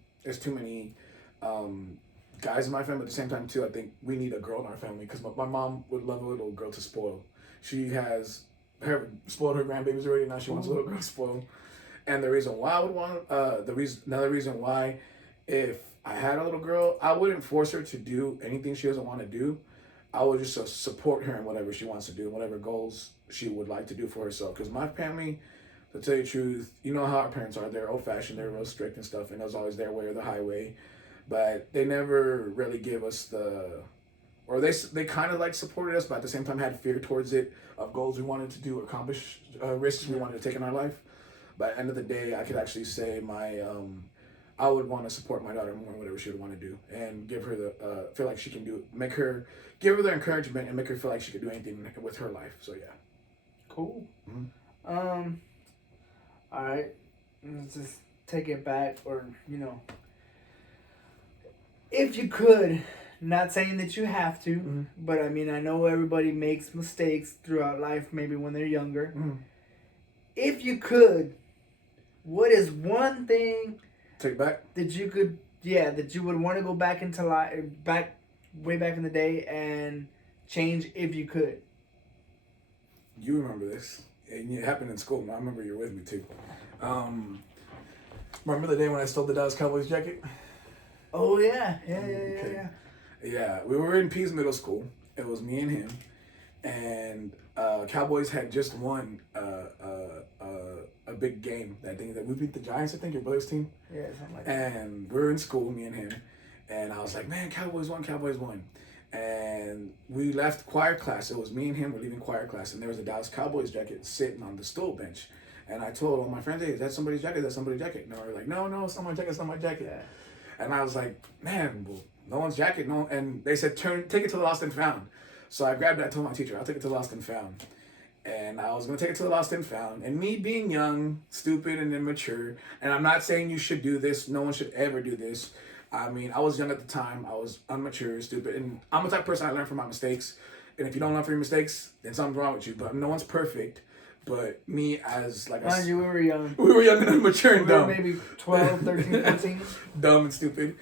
guys in my family. At the same time, too, I think we need a girl in our family because my mom would love a little girl to spoil. She has spoiled her grandbabies already. Now she wants a little girl spoiled. And the reason why I would want another reason why, if I had a little girl, I wouldn't force her to do anything she doesn't want to do. I would just support her in whatever she wants to do, whatever goals she would like to do for herself. Because my family, to tell you the truth, you know how our parents are. They're old-fashioned, they're real strict and stuff, and it was always their way or the highway. But they never really gave us they kind of like supported us, but at the same time had fear towards it of goals we wanted to do, accomplish, risks we wanted to take in our life. But at the end of the day, I could actually say I would want to support my daughter more in whatever she would want to do and give her the feel like she can do, give her the encouragement and make her feel like she could do anything with her life. So yeah. Cool. Mm-hmm. All right. Let's just take it back, or if you could, not saying that you have to, mm-hmm. but I mean, I know everybody makes mistakes throughout life, maybe when they're younger. Mm-hmm. If you could, what is one thing take back that you could, that you would want to go back into life, way back in the day, and change if you could? You remember this, and it happened in school. I remember you were with me too. Remember the day when I stole the Dallas Cowboys jacket? Oh yeah. Yeah, we were in Pease Middle School. It was me and him, and Cowboys had just won a big game. That thing that we beat the Giants, I think, your brother's team. Yeah, something like that. And we were in school, me and him, and I was like, man, Cowboys won. And we left choir class. It was me and him. We're leaving choir class, and there was a Dallas Cowboys jacket sitting on the stool bench. And I told all my friends, hey, is that somebody's jacket? Is that somebody's jacket? And they were like, no, it's not my jacket. It's not my jacket. Yeah. And I was like, man, well, no one's jacket. No. And they said, take it to the Lost and Found. So I grabbed it. I told my teacher, I'll take it to the Lost and Found. And I was going to take it to the Lost and Found. And me being young, stupid, and immature, and I'm not saying you should do this. No one should ever do this. I mean, I was young at the time. I was immature, stupid. And I'm the type of person, I learn from my mistakes. And if you don't learn from your mistakes, then something's wrong with you. But no one's perfect. But me as like Mind you, we were young. We were young and immature and dumb. We were maybe 12, 13, 14. Dumb and stupid.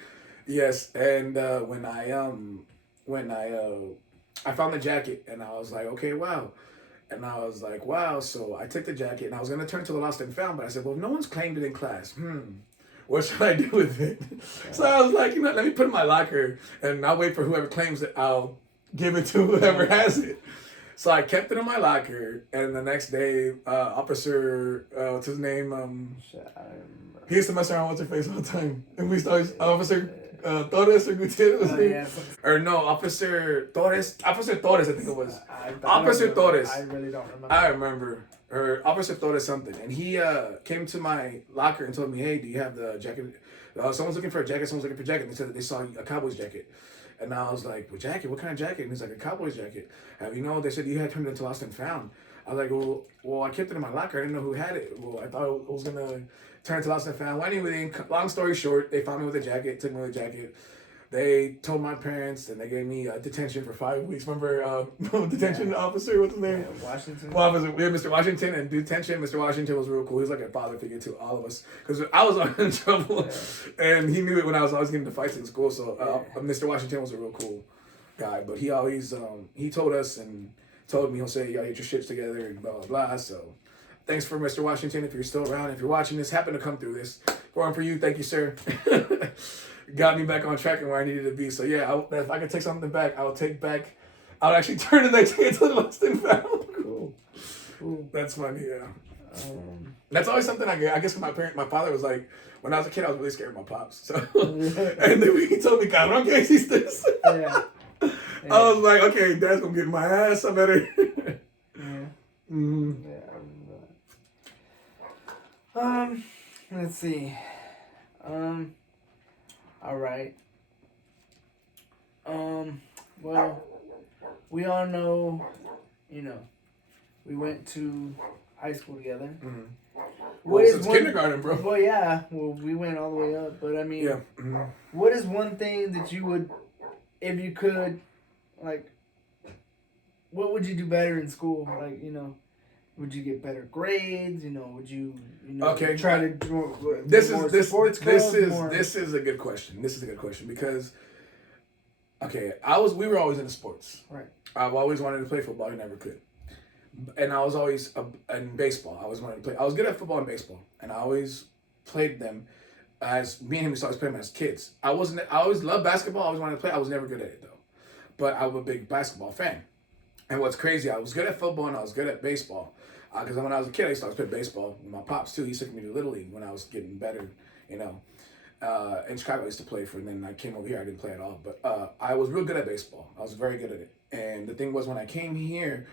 Yes. And when I found the jacket and I was like, okay, wow. And I was like, wow. So I took the jacket and I was going to turn it to the Lost and Found. But I said, well, no one's claimed it in class. What should I do with it? Yeah. So I was like, let me put it in my locker and I'll wait for whoever claims it. I'll give it to whoever has it. So I kept it in my locker, and the next day, Officer, what's his name? He used to mess around with her face all the time. And we started, Officer Torres or Gutierrez. Yeah. Or no, Officer Torres, I think it was. Officer Torres. I really don't remember. I remember. Or Officer Torres something. And he came to my locker and told me, hey, do you have the jacket? Someone's looking for a jacket, They said that they saw a Cowboys jacket. And I was like, well, jacket? What kind of jacket? And he's like, a Cowboys jacket. They said you had turned it into Lost and Found. I was like, well, I kept it in my locker. I didn't know who had it. Well, I thought it was going to turn into Lost and Found. Well, anyway, long story short, they found me with a jacket, took me with a jacket. They told my parents, and they gave me detention for 5 weeks. Remember detention officer? What's his name? Washington. Well, we had Mr. Washington and detention. Mr. Washington was real cool. He was like a father figure to all of us because I was always in trouble, and he knew it when I was always getting into fights in school. So Mr. Washington was a real cool guy. But he always he told us and told me, he'll say, you gotta get your shits together and blah blah blah. So thanks for Mr. Washington if you're still around. If you're watching this, happen to come through this. For you, thank you, sir. Got me back on track and where I needed to be. So yeah, if I could take something back, I would actually turn the next day to the Lost and Found. Cool. That's funny, yeah. That's always something I guess my father was like, when I was a kid, I was really scared of my pops. So, and then he told me, "Cabrón, ¿qué hiciste?" Yeah. I was like, okay, Dad's gonna get my ass. I better. Yeah. Mm-hmm. Yeah, I remember that. Let's see. All right. Well, we all know, you know, we went to high school together. Mm-hmm. What Well, is since one kindergarten, bro. Well, yeah. Well, we went all the way up, but I mean, Yeah. Mm-hmm. what is one thing that you would, if you could, like, what would you do better in school? Like, would you get better grades? Would you, Okay. try to do This more is this sports this clubs, is more... this is a good question. This is a good question because, okay, we were always into sports. Right. I've always wanted to play football. I never could. And I was always in baseball. I always wanted to play. I was good at football and baseball, and I always played them. As me and him used to always play them as kids. I always loved basketball. I always wanted to play. I was never good at it though, but I'm a big basketball fan. And what's crazy, I was good at football and I was good at baseball. Because when I was a kid, I used to always play baseball with my pops too. He took me to Little League when I was getting better, In Chicago, I used to play for, and then I came over here, I didn't play at all. But I was real good at baseball. I was very good at it. And the thing was, when I came here,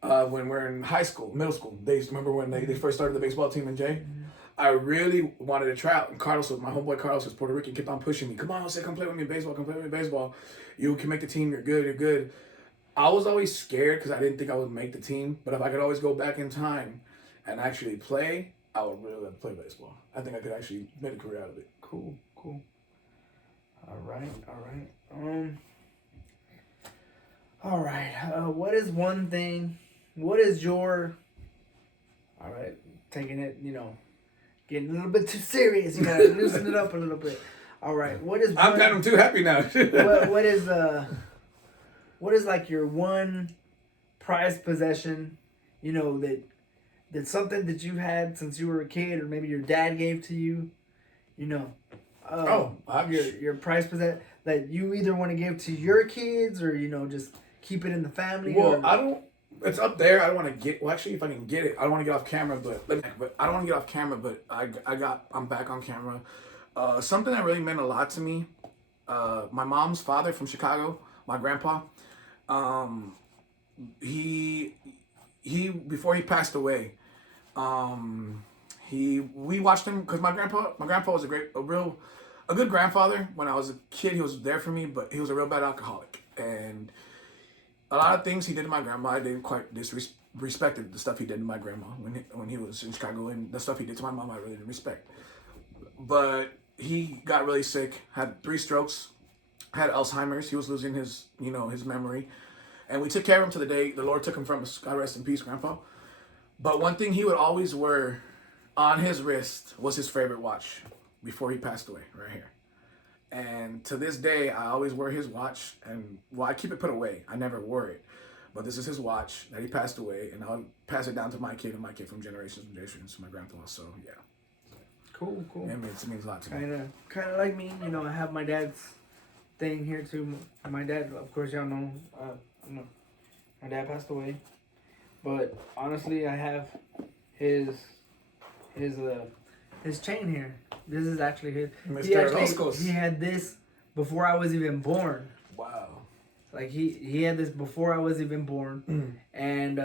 when we're in high school, middle school, remember when they first started the baseball team in Jay? I really wanted to try out. And my homeboy Carlos was Puerto Rican, kept on pushing me. Come on, Jose, come play with me in baseball. Come play with me in baseball. You can make the team. You're good. You're good. I was always scared because I didn't think I would make the team. But if I could always go back in time and actually play, I would really love to play baseball. I think I could actually make a career out of it. Cool. All right. All right. What is one thing? What is your... All right. Taking it, getting a little bit too serious. You gotta loosen it up a little bit. All right. What is... I'm too happy now. What is like your one prized possession, that's something that you've had since you were a kid, or maybe your dad gave to you, your prized possession that you either want to give to your kids or just keep it in the family. Well, I don't. It's up there. I don't want to get. Well, actually, if I can get it, I don't want to get off camera. But I don't want to get off camera. But I'm back on camera. Something that really meant a lot to me. My mom's father from Chicago, my grandpa. He before he passed away, we watched him because my grandpa was a good grandfather. When I was a kid, he was there for me, but he was a real bad alcoholic, and a lot of things he did to my grandma, I didn't quite respected the stuff he did to my grandma when he was in Chicago, and the stuff he did to my mom, I really didn't respect. But he got really sick, had 3 strokes, had Alzheimer's. He was losing his memory. And we took care of him to the day the Lord took him from us. God rest in peace, Grandpa. But one thing he would always wear on his wrist was his favorite watch before he passed away, right here. And to this day, I always wear his watch. And, I keep it put away. I never wore it. But this is his watch that he passed away. And I'll pass it down to my kid and my kid from generations and generations to my grandpa. So, yeah. Cool. Yeah, it means a lot to me. Kind of like me, I have my dad's thing here too. My dad, of course, y'all know, my dad passed away. But honestly, I have his chain here. This is actually his. Mr. He had this before I was even born. Wow. Like he had this before I was even born. Mm. And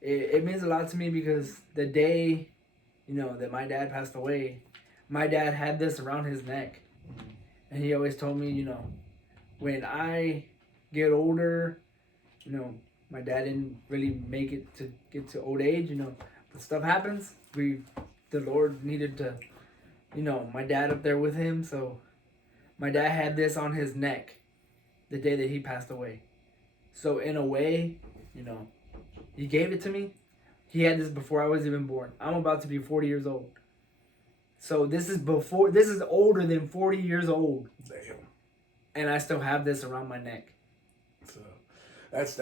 it means a lot to me because the day that my dad passed away, my dad had this around his neck. And he always told me, when I get older, my dad didn't really make it to get to old age, but stuff happens. The Lord needed to, my dad up there with him. So my dad had this on his neck the day that he passed away. So in a way, he gave it to me. He had this before I was even born. I'm about to be 40 years old. So this is older than 40 years old. Damn. And I still have this around my neck. So that's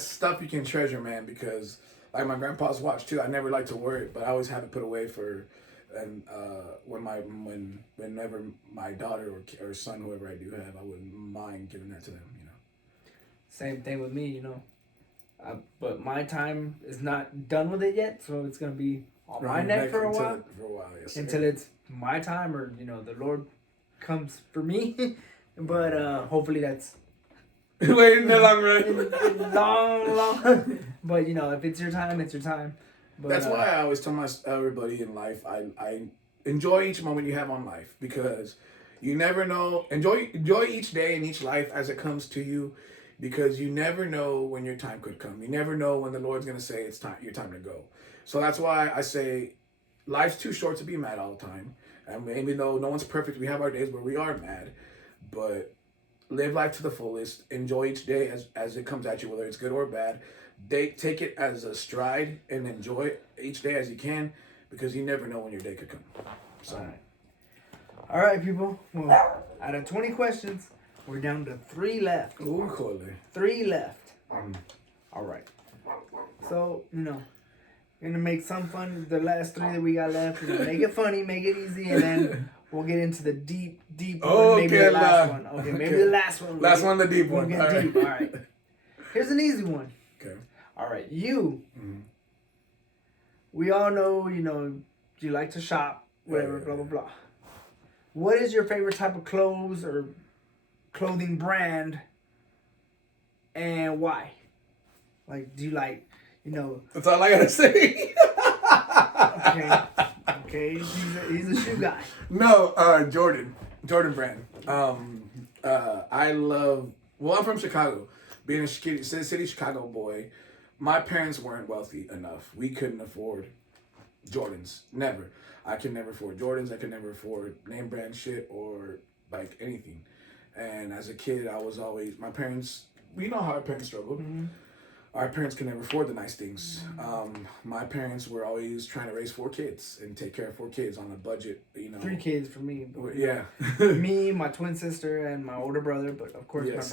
stuff you can treasure, man, because like my grandpa's watch too, I never like to wear it, but I always have it put away for whenever my daughter or son, whoever I do have, I wouldn't mind giving that to them, Same thing with me, But my time is not done with it yet, so it's gonna be on my neck for a while. Yes, Until it's my time, or the Lord comes for me. But hopefully that's wait in the long run. long. But if it's your time, it's your time. But, that's why I always tell everybody in life, I enjoy each moment you have on life, because you never know. Enjoy each day and each life as it comes to you, because you never know when your time could come. You never know when the Lord's gonna say it's time. Your time to go. So that's why I say, life's too short to be mad all the time. And even though no one's perfect, we have our days where we are mad, but live life to the fullest. Enjoy each day as it comes at you, whether it's good or bad. Take it as a stride and enjoy each day as you can, because you never know when your day could come. So, all right, people. Well, out of 20 questions, we're down to 3 left. ooh, cool. 3 left. All right. So gonna make some fun. The last 3 that we got left. Make it funny, make it easy, and then we'll get into the deep one. Maybe the last one. Okay, maybe the last one. Last one, the deep one. We'll get deep. All right. Here's an easy one. Okay. All right, you. Mm-hmm. We all know, you like to shop, whatever, blah, blah, blah. What is your favorite type of clothes or clothing brand, and why? Like, do you like, That's all I gotta say. Okay. He's a shoe guy. No, Jordan brand. I love. Well, I'm from Chicago. Being a city Chicago boy, my parents weren't wealthy enough. We couldn't afford Jordans. Never. I could never afford Jordans. I could never afford name brand shit or like anything. And as a kid, I was always, my parents, we know how our parents struggled. Mm-hmm. Our parents could never afford the nice things. My parents were always trying to raise 4 kids and take care of 4 kids on a budget, 3 kids for me. Yeah. Me, my twin sister, and my older brother. But of course, yes.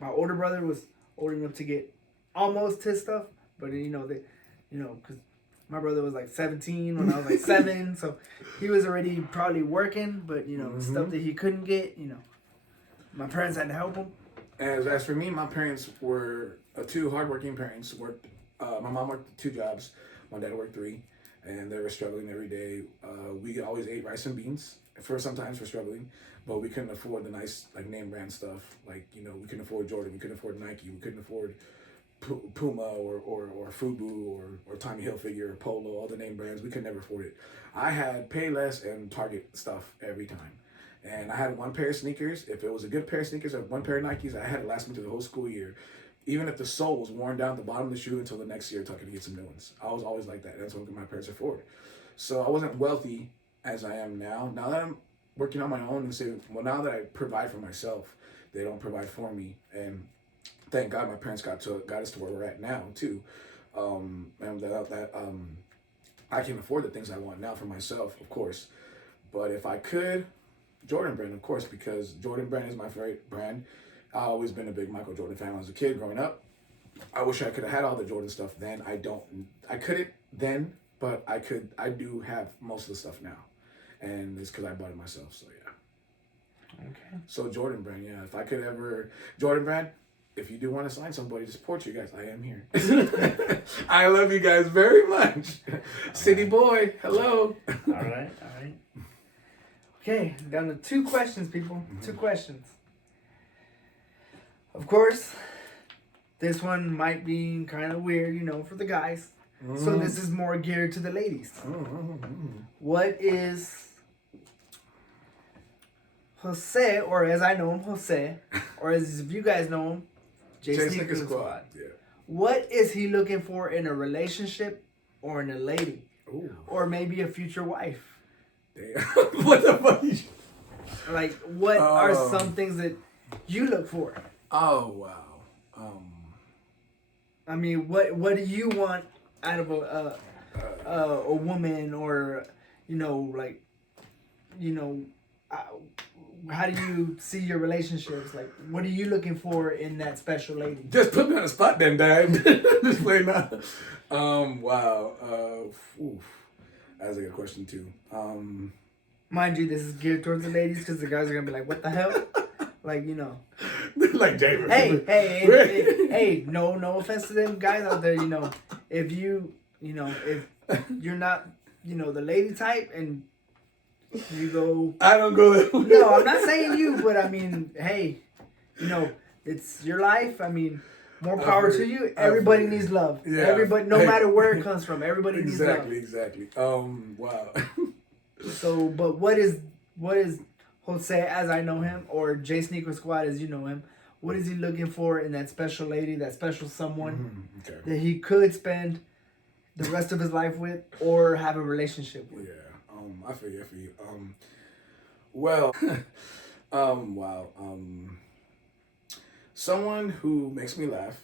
my older brother was old enough to get almost his stuff. But because my brother was like 17 when I was like 7, so he was already probably working. But mm-hmm. stuff that he couldn't get, my parents had to help him. As for me, my parents were 2 hardworking parents. My mom worked 2 jobs. My dad worked 3, and they were struggling every day. We always ate rice and beans sometimes for struggling, but we couldn't afford the nice like name brand stuff. Like we couldn't afford Jordan, we couldn't afford Nike, we couldn't afford Puma or Fubu or Tommy Hilfiger or Polo, all the name brands. We could never afford it. I had Payless and Target stuff every time. And I had 1 pair of sneakers. If it was a good pair of sneakers or 1 pair of Nikes, I had it last me through the whole school year. Even if the sole was worn down the bottom of the shoe until the next year, talking to get some new ones. I was always like that. That's what my parents afford. So I wasn't wealthy as I am now. Now that I'm working on my own and saying, well, now that I provide for myself, they don't provide for me. And thank God my parents got us to where we're at now too. And that I can afford the things I want now for myself, of course. But if I could, Jordan brand, of course, because Jordan brand is my favorite brand. I've always been a big Michael Jordan fan as a kid growing up. I wish I could have had all the Jordan stuff then. I couldn't then, but I do have most of the stuff now. And it's because I bought it myself, so yeah. Okay. So Jordan brand, yeah. If I could ever, Jordan brand, if you do want to sign somebody to support you guys, I am here. I love you guys very much. City boy, hello. All right. Okay, down to 2 questions, people. Mm-hmm. 2 questions. Of course, this one might be kind of weird, for the guys. Mm-hmm. So this is more geared to the ladies. Mm-hmm. What is Jose, or as I know him, Jose, or as if you guys know him, Jay Sneaker Squad. Yeah. What is he looking for in a relationship or in a lady? Ooh. Or maybe a future wife? Damn. What the fuck? Like, what are some things that you look for? Oh, wow. I mean, what do you want out of a woman, or, how do you see your relationships? Like, what are you looking for in that special lady? Just put me on the spot then, Dad. Just play now. Wow. That's a good question, too. Mind you, this is geared towards the ladies because the guys are going to be like, what the hell? Like, you know. Like David. Hey, no offense to them guys out there, you know. If if you're not, the lady type and you go. I don't go there. No, I'm not saying you, but I mean, hey, it's your life. I mean, more power to you. Everybody needs love. Yeah. Everybody, no matter where it comes from, everybody needs love. Exactly. Wow. So, but what is Jose as I know him, or J Sneaker Squad as you know him? What is he looking for in that special lady, that special someone that he could spend the rest of his life with or have a relationship with? Yeah. I feel you. Well, wow. Someone who makes me laugh,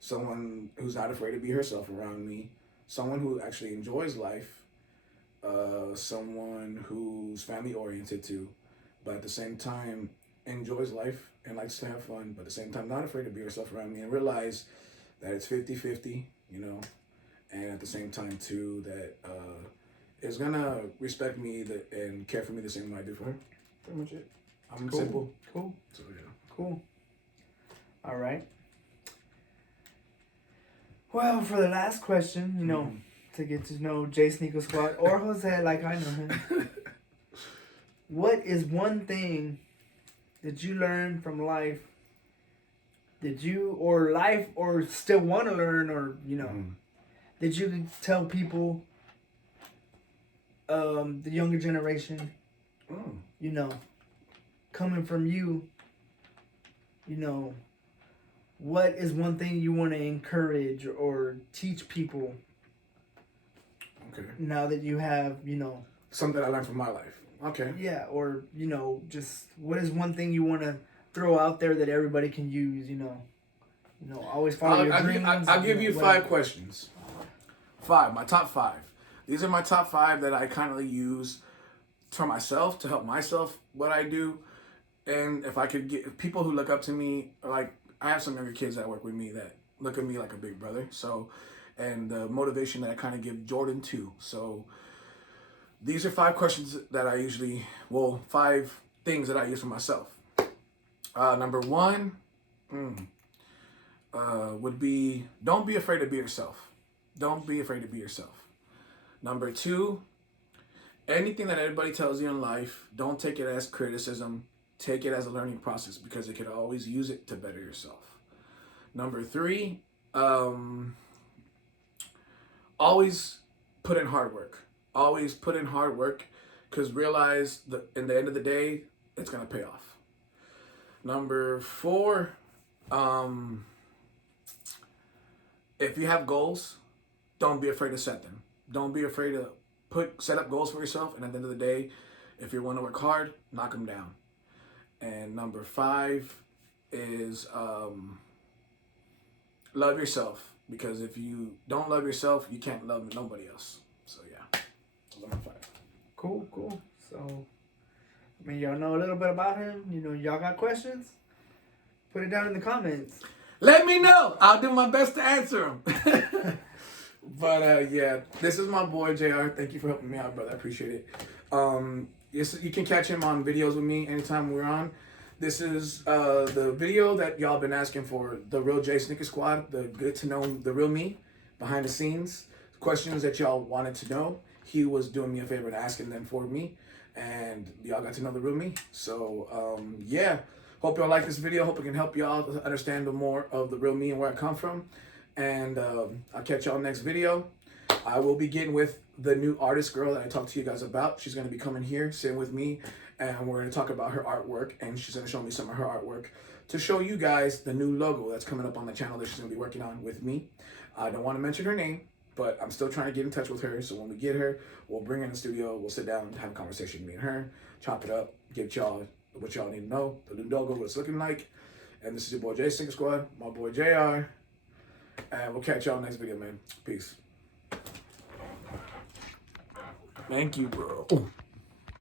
someone who's not afraid to be herself around me, someone who actually enjoys life, someone who's family oriented too, but at the same time enjoys life and likes to have fun, but at the same time not afraid to be herself around me and realize that it's 50-50, and at the same time too that is gonna respect me and care for me the same way I do for her. Pretty much it. I'm simple. Cool. So yeah. Cool. All right. Well, for the last question, to get to know J Sneaker Squad or Jose like I know him, what is one thing that you learned from life or still want to learn, or that you can tell people, the younger generation, coming from you, what is one thing you want to encourage or teach people? Okay. Now that you have, something I learned from my life. Okay. Yeah, or just what is one thing you want to throw out there that everybody can use? Always follow your dreams. I'll give you 5 questions. 5, my top 5. These are my top 5 that I kind of use for myself to help myself what I do, and if I could get people who look up to me, like I have some younger kids that work with me that look at me like a big brother. So, and the motivation that I kind of give Jordan too. So. These are 5 questions that I 5 things that I use for myself. Number 1 would be, don't be afraid to be yourself. Don't be afraid to be yourself. Number 2, anything that everybody tells you in life, don't take it as criticism. Take it as a learning process because you can always use it to better yourself. Number 3, always put in hard work. Always put in hard work because realize that in the end of the day, it's going to pay off. Number 4, if you have goals, don't be afraid to set them. Don't be afraid to set up goals for yourself. And at the end of the day, if you want to work hard, knock them down. And number 5 is love yourself. Because if you don't love yourself, you can't love nobody else. So yeah. Cool. So, y'all know a little bit about him. Y'all got questions? Put it down in the comments. Let me know. I'll do my best to answer them. But yeah, this is my boy JR. Thank you for helping me out, brother. I appreciate it. Yes, you can catch him on videos with me anytime we're on. This is the video that y'all been asking for, the real J Sneaker Squad, the get to know the real me, behind the scenes, questions that y'all wanted to know. He was doing me a favor and asking them for me, and y'all got to know the real me. So yeah, hope y'all like this video. Hope it can help y'all to understand more of the real me and where I come from. And I'll catch y'all next video. I will be getting with the new artist girl that I talked to you guys about. She's going to be coming here, sitting with me, and we're going to talk about her artwork, and she's going to show me some of her artwork to show you guys the new logo that's coming up on the channel that she's going to be working on with me. I don't want to mention her name, but I'm still trying to get in touch with her. So when we get her, we'll bring her in the studio. We'll sit down and have a conversation, me and her, chop it up, get y'all what y'all need to know, the new logo, what it's looking like. And this is your boy J Sneaker Squad, my boy JR. And we'll catch y'all next video, man. Peace. Thank you, bro.